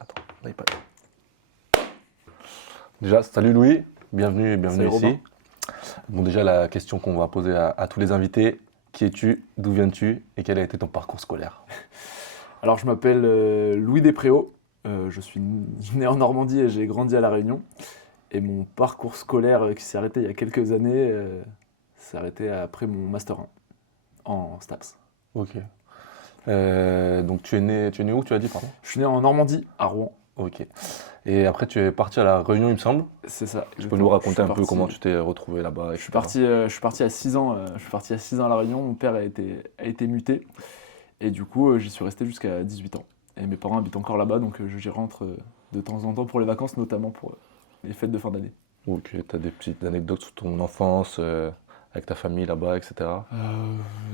Attends, l'iPad. Déjà, salut Louis, bienvenue Salut ici. Robin. Bon, déjà, la question qu'on va poser à tous les invités, qui es-tu, d'où viens-tu et quel a été ton parcours scolaire? Alors je m'appelle Louis Despréaux, je suis né en Normandie et j'ai grandi à La Réunion. Et mon parcours scolaire qui s'est arrêté il y a quelques années, s'est arrêté après mon Master 1 en STAPS. Ok. Donc tu es né où, tu as dit, pardon? Je suis né en Normandie, à Rouen, Ok. Et après, tu es parti à La Réunion, il me semble. c'est ça. Tu peux nous exactement. raconter Je un suis peu parti- comment tu t'es retrouvé là-bas, Je suis etc. parti à 6 ans, je suis parti à 6 ans à La Réunion, mon père a été muté. Et du coup, j'y suis resté jusqu'à 18 ans. Et mes parents habitent encore là-bas, donc j'y rentre de temps en temps pour les vacances, notamment pour les fêtes de fin d'année. Ok, tu as des petites anecdotes sur ton enfance, avec ta famille là-bas, etc.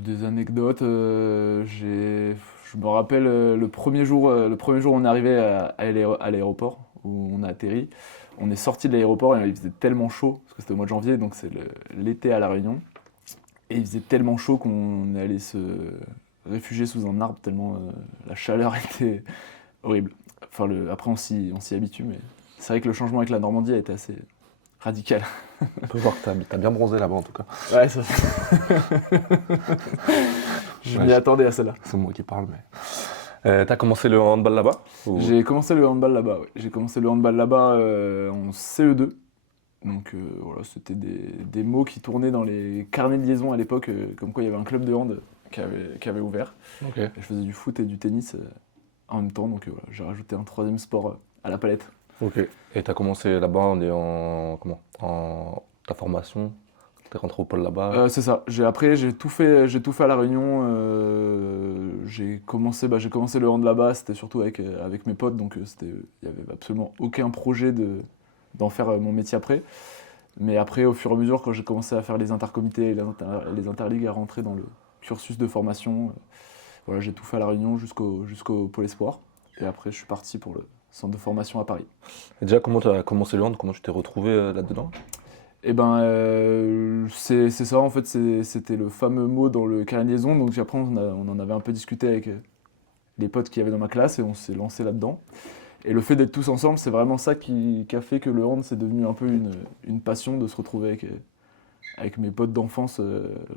Des anecdotes, je me rappelle le premier jour où on est arrivé à l'aéroport, où on a atterri. On est sorti de l'aéroport et il faisait tellement chaud, parce que c'était au mois de janvier, donc c'est l'été à La Réunion. Et il faisait tellement chaud qu'on est allé se réfugier sous un arbre, tellement la chaleur était horrible. Enfin, après on s'y habitue, mais c'est vrai que le changement avec la Normandie a été assez radical. On peut voir que t'as bien bronzé là-bas en tout cas. Ouais, ça. Je Ouais, m'y attendais à celle-là. c'est moi qui parle, mais. T'as commencé le handball là-bas ou- J'ai commencé le handball là-bas, ouais. J'ai commencé le handball là-bas en CE2. Donc voilà, c'était des mots qui tournaient dans les carnets de liaison à l'époque, comme quoi il y avait un club de hand qui avait ouvert. Ok. Et je faisais du foot et du tennis en même temps, donc voilà, j'ai rajouté un troisième sport à la palette. Ok. Et t'as commencé là-bas, on est en. Comment? En. Ta formation? T'es rentré au pôle là-bas? C'est ça. Après, j'ai tout fait à La Réunion. J'ai commencé le hand là-bas, c'était surtout avec mes potes, donc il y avait absolument aucun projet d'en faire mon métier après. Mais après, au fur et à mesure, quand j'ai commencé à faire les intercomités et les interligues, à rentrer dans le cursus de formation, voilà, j'ai tout fait à La Réunion jusqu'au Pôle Espoir. Et après, je suis parti pour le centre de formation à Paris. Et déjà, comment t'as commencé le hand? Comment tu t'es retrouvé là-dedans? Et ben, c'est ça, en fait, c'était le fameux mot dans le carnet de liaison. Donc après, on en avait un peu discuté avec les potes qu'il y avait dans ma classe et on s'est lancé là-dedans. Et le fait d'être tous ensemble, c'est vraiment ça qui a fait que le hand, c'est devenu un peu une passion de se retrouver avec mes potes d'enfance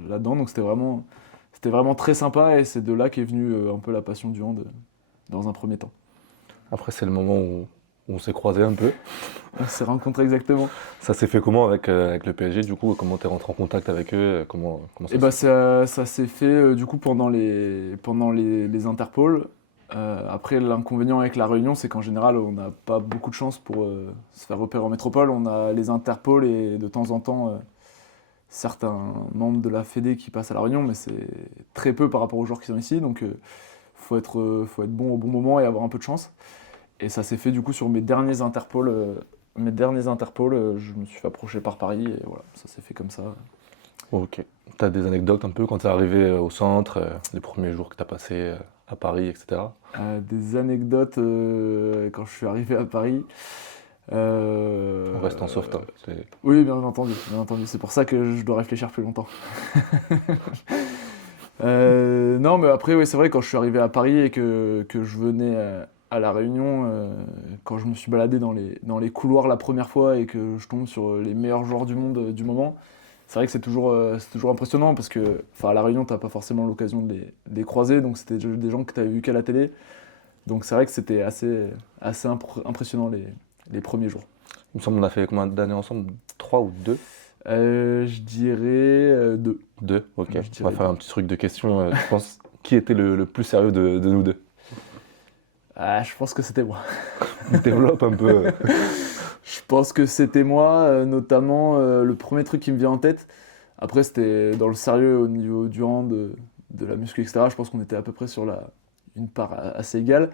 là-dedans. Donc c'était vraiment très sympa et c'est de là qu'est venue un peu la passion du hand dans un premier temps. Après, c'est le moment où on s'est croisés un peu. On s'est rencontrés exactement. Ça s'est fait comment avec le PSG du coup? Comment t'es rentré en contact avec eux? Comment ça Et bah s'est fait? ça s'est fait du coup pendant les Interpol. Après, l'inconvénient avec la Réunion, c'est qu'en général, on n'a pas beaucoup de chance pour se faire repérer en métropole. On a les Interpol et de temps en temps certains membres de la Fédé qui passent à la Réunion, mais c'est très peu par rapport aux joueurs qui sont ici. Donc faut être bon au bon moment et avoir un peu de chance. Et ça s'est fait du coup sur mes derniers Interpol. Je me suis fait approcher par Paris et voilà, ça s'est fait comme ça. Ok. T'as des anecdotes un peu quand t'es arrivé au centre, les premiers jours que t'as passé à Paris, etc. Des anecdotes quand je suis arrivé à Paris. On reste en soft, hein. Oui, bien entendu, bien entendu. C'est pour ça que je dois réfléchir plus longtemps. Non, mais après, oui, c'est vrai, quand je suis arrivé à Paris et que je venais à La Réunion, quand je me suis baladé dans les couloirs la première fois et que je tombe sur les meilleurs joueurs du monde du moment, c'est vrai que c'est toujours impressionnant parce que, enfin, à La Réunion, t'as pas forcément l'occasion de les croiser, donc c'était des gens que t'avais vus qu'à la télé. Donc c'est vrai que c'était assez impressionnant les premiers jours. Il me semble qu'on a fait combien d'années ensemble? 3 ou 2? Je dirais 2. 2, ok. Je On dirais va faire un petit truc de questions. Je pense, qui était le plus sérieux de nous deux? Ah, je pense que c'était moi. Développe un peu. Je pense que c'était moi, notamment le premier truc qui me vient en tête. Après, c'était dans le sérieux au niveau du hand, de la muscu, etc. Je pense qu'on était à peu près sur une part assez égale.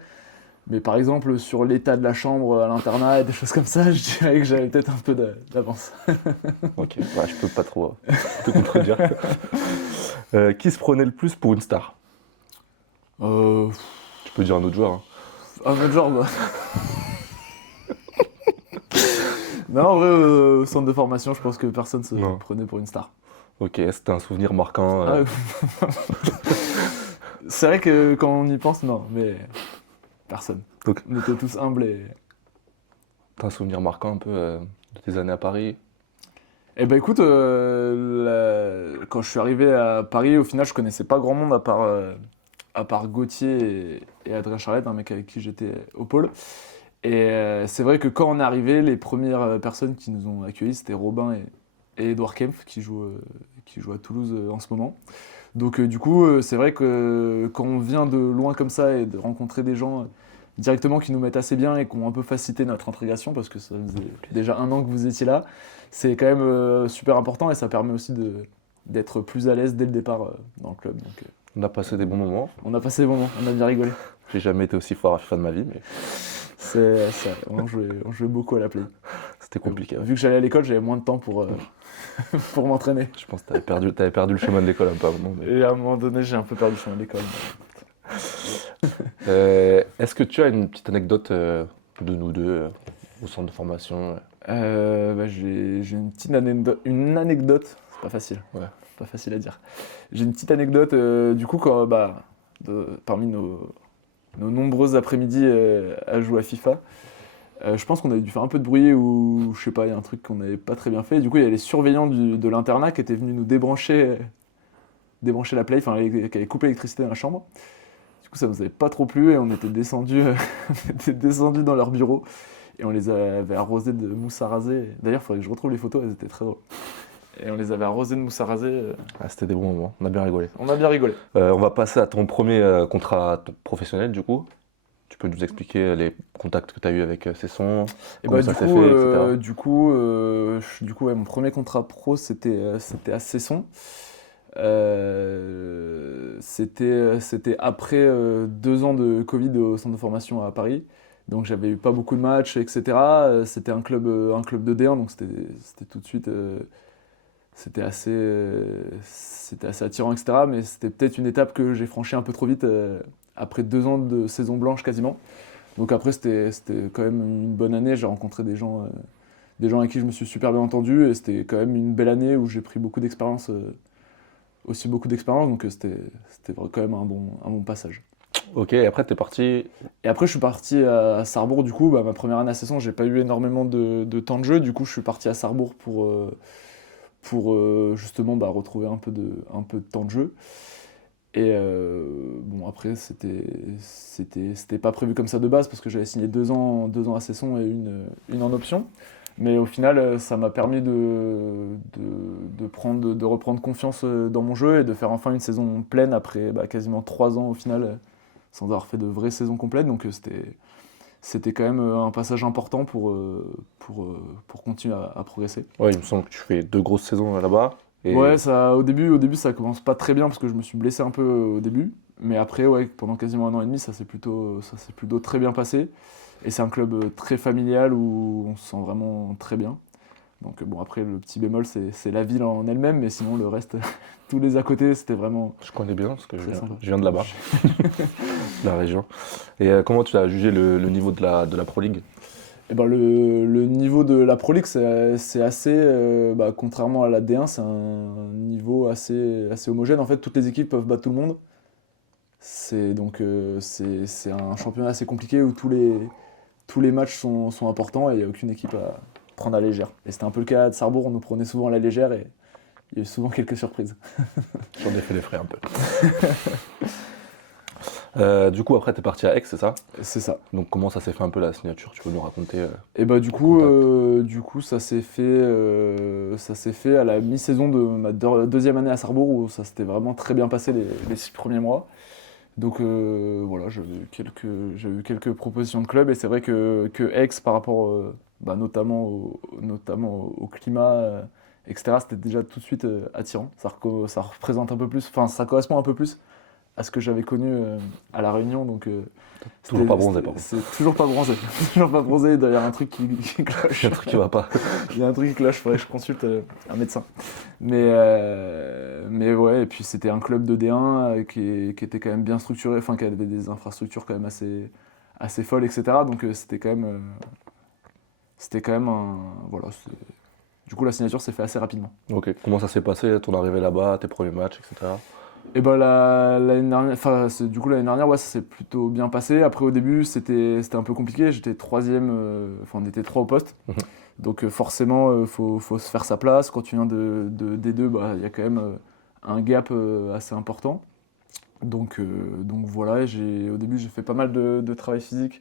Mais par exemple, sur l'état de la chambre à l'internat et des choses comme ça, je dirais que j'avais peut-être un peu d'avance. Ok, ouais, je peux pas trop te contredire. Qui se prenait le plus pour une star? Euh, Tu peux dire un autre joueur, hein. Un autre genre, bah. Non, en vrai, au centre de formation, je pense que personne se Non. prenait pour une star. Ok, c'était un souvenir marquant. Ah, c'est vrai que quand on y pense, non, mais personne. Donc- On était tous humbles et... T'as un souvenir marquant un peu de tes années à Paris? Eh ben écoute, quand je suis arrivé à Paris, au final, je connaissais pas grand monde à part Gauthier et Adrien Charlette, un mec avec qui j'étais au pôle. Et c'est vrai que quand on est arrivé, les premières personnes qui nous ont accueillis, c'était Robin et Edouard Kempf qui jouent à Toulouse en ce moment. Donc du coup, c'est vrai que quand on vient de loin comme ça et de rencontrer des gens directement qui nous mettent assez bien et qui ont un peu facilité notre intégration, parce que ça faisait déjà 1 an que vous étiez là, c'est quand même super important et ça permet aussi d'être plus à l'aise dès le départ dans le club. Donc On a passé des bons moments. on a passé des moments, on a bien rigolé. J'ai jamais été aussi fort à FIFA de ma vie, mais On jouait beaucoup à la play. c'était compliqué. Vu que j'allais à l'école, j'avais moins de temps pour, pour m'entraîner. Je pense que t'avais perdu le chemin de l'école un peu à un moment. Mais... Et à un moment donné, j'ai un peu perdu sur l'école. Est-ce que tu as une petite anecdote de nous deux au centre de formation? J'ai une anecdote, c'est pas facile. Ouais. Pas facile à dire. J'ai une petite anecdote, du coup, parmi nos nombreux après-midi à jouer à FIFA, je pense qu'on avait dû faire un peu de bruit ou je sais pas, il y a un truc qu'on n'avait pas très bien fait. Du coup, il y a les surveillants de l'internat qui étaient venus nous débrancher la play, enfin, qui avaient coupé l'électricité dans la chambre. Du coup, ça nous avait pas trop plu et on était descendus dans leur bureau et on les avait arrosés de mousse à raser. D'ailleurs, il faudrait que je retrouve les photos, elles étaient très drôles. Et on les avait arrosés de mousse à raser. Ah, c'était des bons moments, on a bien rigolé. On a bien rigolé. On va passer à ton premier contrat professionnel du coup. Tu peux nous expliquer les contacts que tu as eu avec Cesson, Et comment bah, ça s'est fait, etc. Mon premier contrat pro, c'était à Cesson. C'était après 2 ans de Covid au centre de formation à Paris. Donc j'avais eu pas beaucoup de matchs, etc. C'était un club de D1, donc c'était tout de suite... c'était assez attirant, etc. Mais c'était peut-être une étape que j'ai franchie un peu trop vite après 2 ans de saison blanche quasiment. Donc après, c'était quand même une bonne année. J'ai rencontré des gens avec qui je me suis super bien entendu. Et c'était quand même une belle année où j'ai pris beaucoup d'expérience, aussi beaucoup d'expérience. Donc c'était quand même un bon passage. Ok, et après t'es parti. Et après, je suis parti à Sarrebourg. Du coup, ma première année à saison, j'ai pas eu énormément de temps de jeu. Du coup, je suis parti à Sarrebourg pour justement retrouver un peu de temps de jeu. Et après, c'était pas prévu comme ça de base parce que j'avais signé 2 ans à Cesson et une en option. Mais au final, ça m'a permis de reprendre confiance dans mon jeu et de faire enfin une saison pleine après quasiment 3 ans au final, sans avoir fait de vraies saisons complètes. Donc c'était quand même un passage important pour continuer à progresser. Ouais, il me semble que tu fais 2 grosses saisons là-bas. Et Ouais, au début, ça commence pas très bien parce que je me suis blessé un peu au début. Mais après, ouais, pendant quasiment 1 an et demi, ça s'est plutôt très bien passé. Et c'est un club très familial où on se sent vraiment très bien. Donc après, le petit bémol, c'est la ville en elle-même. Mais sinon, le reste, tous les à côté, c'était vraiment... je connais bien parce que C'est sympa. je viens de là-bas, de la région. Et comment tu as jugé le niveau de la Pro League? Et le niveau de la Pro League, c'est assez, contrairement à la D1, c'est un niveau assez homogène. En fait, toutes les équipes peuvent battre tout le monde. C'est un championnat assez compliqué où tous les matchs sont importants et il n'y a aucune équipe à prendre à la légère. Et c'était un peu le cas de Sarrebourg, on nous prenait souvent à la légère et il y a eu souvent quelques surprises. J'en ai fait les frais un peu. Du coup, après, t'es parti à Aix, c'est ça? C'est ça. Donc, comment ça s'est fait un peu la signature? Tu peux nous raconter Et du coup, ça s'est fait à la mi-saison de ma deuxième année à Sarrebourg où ça s'était vraiment très bien passé les 6 premiers mois. Donc voilà, j'avais eu quelques propositions de club et c'est vrai que Aix par rapport notamment au climat, etc., c'était déjà tout de suite attirant. Ça représente un peu plus, enfin ça correspond un peu plus à ce que j'avais connu à La Réunion. Donc toujours pas bronzé, par contre. C'est toujours pas bronzé. Toujours pas bronzé, il doit y avoir un truc qui cloche. Il y a un truc qui va pas. Il y a un truc qui cloche, faudrait que je consulte un médecin. Mais ouais, et puis c'était un club de D1 qui était quand même bien structuré, enfin qui avait des infrastructures quand même assez folles, etc. Donc c'était quand même un... Voilà, du coup la signature s'est faite assez rapidement. Ok, comment ça s'est passé, ton arrivée là-bas, tes premiers matchs, etc. Et ben l'année dernière, du coup l'année dernière, ouais, ça s'est plutôt bien passé. Après au début, c'était un peu compliqué. J'étais troisième, enfin on était trois au poste. Mhm. Donc forcément, faut se faire sa place. Quand tu viens de D2, bah il y a quand même un gap assez important. Donc voilà, au début j'ai fait pas mal de travail physique,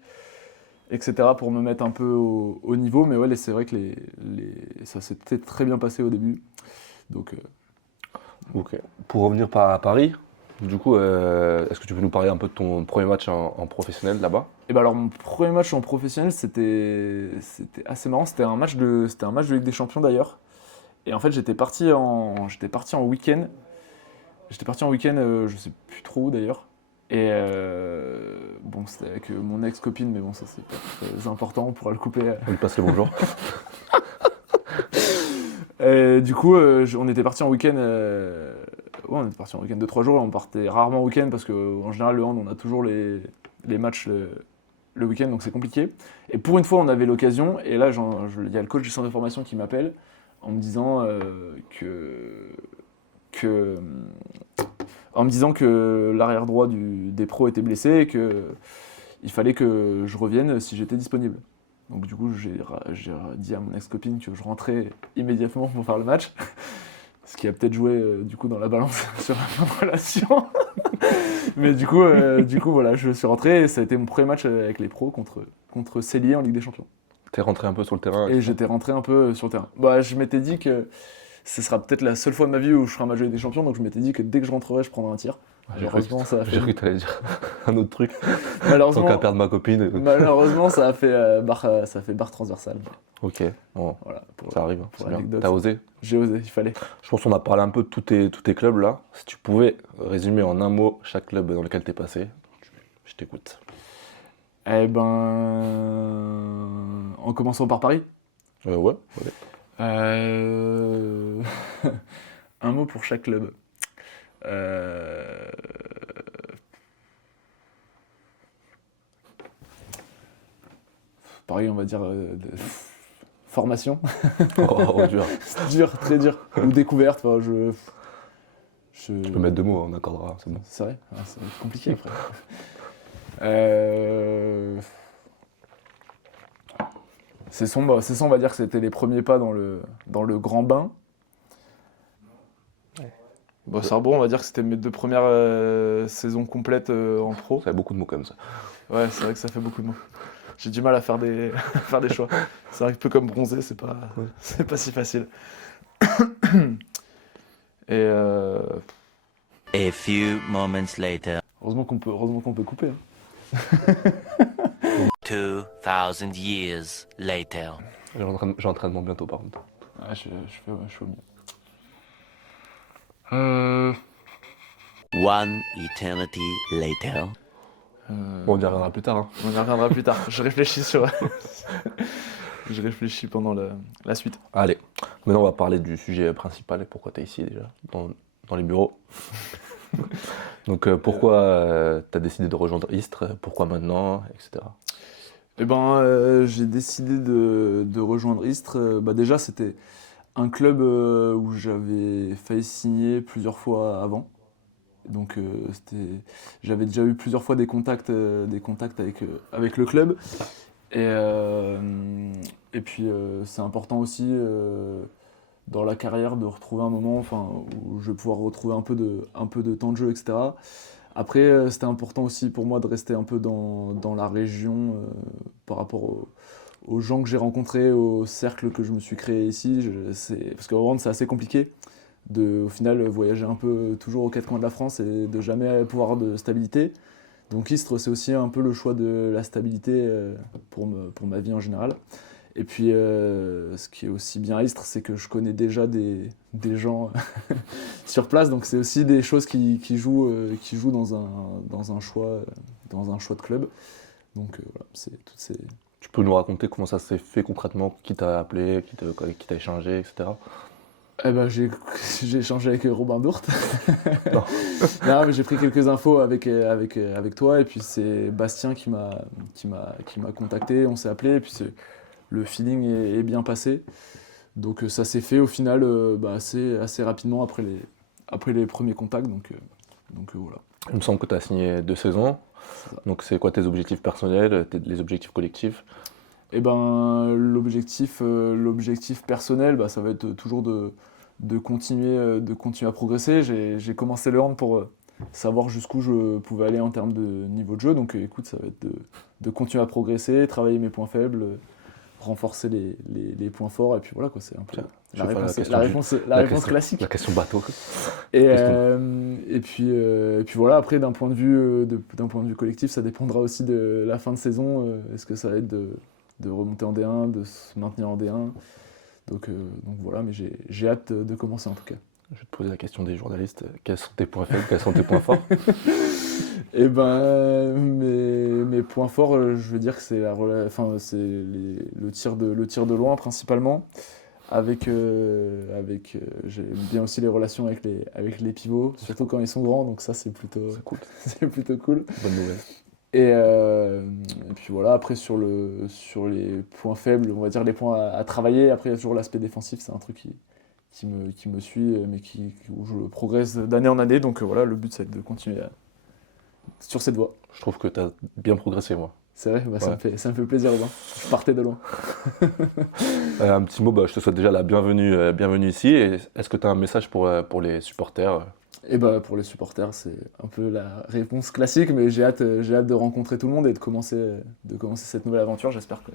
etc. pour me mettre un peu au niveau. Mais ouais, c'est vrai que ça s'était très bien passé au début. Donc Ok. Pour revenir à Paris, du coup, est-ce que tu peux nous parler un peu de ton premier match en professionnel là-bas? et ben alors mon premier match en professionnel c'était assez marrant, c'était un match de Ligue des Champions d'ailleurs. Et en fait j'étais parti en week-end. J'étais parti en week-end, je sais plus trop où d'ailleurs. Et bon, c'était avec mon ex-copine, mais bon, ça c'est pas très important, on pourra le couper. On lui passe le bonjour. Et du coup, on était parti en week-end. Ouais, on était parti en week-end de 3 jours. Et on partait rarement en week-end parce qu'en général, le hand, on a toujours les matchs le week-end, donc c'est compliqué. Et pour une fois, on avait l'occasion. Et là, il y a le coach du centre de formation qui m'appelle en me disant que en me disant que l'arrière droit des pros était blessé et que il fallait que je revienne si j'étais disponible. Donc du coup, j'ai dit à mon ex-copine que je rentrais immédiatement pour faire le match, ce qui a peut-être joué du coup dans la balance sur la relation. Mais du coup voilà, je suis rentré et ça a été mon premier match avec les pros contre Cellier en Ligue des Champions. T'es rentré un peu sur le terrain. Et j'étais rentré un peu sur le terrain. Bah, je m'étais dit que ce sera peut-être la seule fois de ma vie où je ferai un match de Ligue des Champions, donc je m'étais dit que dès que je rentrerai, je prendrai un tir. Malheureusement, ça a J'ai fait. cru que t'allais dire un autre truc. Tant qu'à Malheureusement, perdre ma copine. malheureusement, ça a fait barre transversale. Ok, bon, Voilà, pour, ça arrive, pour c'est bien. l'anecdote. T'as osé? J'ai osé, il fallait. Je pense qu'on a parlé un peu de tous tes clubs là. Si tu pouvais résumer en un mot chaque club dans lequel t'es passé, je t'écoute. Eh ben, en commençant par Paris. Ouais. Euh, un mot pour chaque club. Euh, Pareil, on va dire formation. Oh, dur. C'est dur, très dur. Ou découverte. Enfin, Tu peux mettre deux mots, on accordera, c'est bon. C'est vrai, ah, ça va être compliqué après. Euh, C'est sombre, on va dire que c'était les premiers pas dans le grand bain. Bon, Sarrebruck, on va dire que c'était mes 2 premières saisons complètes en pro. Ça fait beaucoup de mots comme ça. Ouais, c'est vrai que ça fait beaucoup de mots. J'ai du mal à faire des, faire des choix. C'est vrai que peu comme bronzer, Ouais. c'est pas si facile. Et A few moments later, heureusement qu'on peut couper. Hein. 2,000 years later. J'ai entraînement bientôt par contre. Ouais, je fais au mieux. One eternity later. Bon, on y reviendra plus tard. Hein. On y reviendra plus tard. Je réfléchis Je réfléchis pendant la suite. Allez, maintenant on va parler du sujet principal et pourquoi t'es ici déjà, dans les bureaux. Donc pourquoi t'as décidé de rejoindre Istres, pourquoi maintenant, etc. Eh ben, j'ai décidé de rejoindre Istres. Bah déjà, c'était un club où j'avais failli signer plusieurs fois avant. Donc j'avais déjà eu plusieurs fois des contacts avec le club. Et puis c'est important aussi dans la carrière de retrouver un moment où je vais pouvoir retrouver un peu de temps de jeu, etc. Après, c'était important aussi pour moi de rester un peu dans la région par rapport aux gens que j'ai rencontrés, au cercle que je me suis créé ici. Parce qu'au Rwanda, c'est assez compliqué au final, voyager un peu toujours aux 4 coins de la France et de jamais pouvoir avoir de stabilité. Donc Istres, c'est aussi un peu le choix de la stabilité pour ma vie en général. Et puis, ce qui est aussi bien à Istres, c'est que je connais déjà des gens sur place, donc c'est aussi des choses qui jouent dans un choix de club. Donc voilà, c'est toutes ces... Tu peux nous raconter comment ça s'est fait concrètement, qui t'a appelé, qui t'a échangé, etc. Eh ben, j'ai échangé avec Robin Dourte. Non. Non, mais j'ai pris quelques infos avec toi, et puis c'est Bastien qui m'a contacté, on s'est appelé, et puis le feeling est bien passé. Donc ça s'est fait au final assez rapidement après les premiers contacts. Donc Voilà. Il me semble que tu as signé 2 saisons. C'est ça. Donc c'est quoi tes objectifs personnels, les objectifs collectifs? Et ben l'objectif personnel, bah, ça va être toujours de continuer à progresser. J'ai commencé le hand pour savoir jusqu'où je pouvais aller en termes de niveau de jeu. Donc écoute, ça va être de continuer à progresser, travailler mes points faibles, renforcer les points forts. Et puis voilà, quoi, c'est un peu Tiens, je la vais faire réponse, la réponse question- classique. La question bateau. quoi. Et puis voilà, après d'un point de vue collectif, ça dépendra aussi de la fin de saison. Est-ce que ça va être de remonter en D1, de se maintenir en D1. Donc voilà, mais j'ai hâte de commencer en tout cas. Je vais te poser la question des journalistes. Quels sont tes points faibles, quels sont tes points forts? Et ben mes points forts, je veux dire que c'est le tir de loin principalement. J'aime bien aussi les relations avec les pivots, surtout quand ils sont grands, donc ça c'est plutôt Cool. c'est plutôt cool. Bonne nouvelle. Et puis voilà, après sur les points faibles, on va dire les points à travailler. Après, il y a toujours l'aspect défensif, c'est un truc qui me suit, mais où je progresse d'année en année. Donc voilà, le but c'est de continuer sur cette voie. Je trouve que tu as bien progressé, moi. C'est vrai, bah, Ouais. ça me fait plaisir, Robin. Je partais de loin. Un petit mot, je te souhaite déjà la bienvenue ici. Et est-ce que tu as un message pour les supporters? Et bah pour les supporters, c'est un peu la réponse classique, mais j'ai hâte de rencontrer tout le monde et de commencer cette nouvelle aventure. J'espère que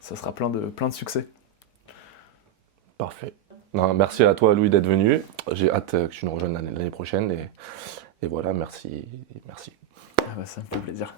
ça sera plein de succès. Parfait. Non, merci à toi, Louis, d'être venu. J'ai hâte que tu nous rejoignes l'année prochaine. Et voilà, merci. Ah bah, ça me fait plaisir.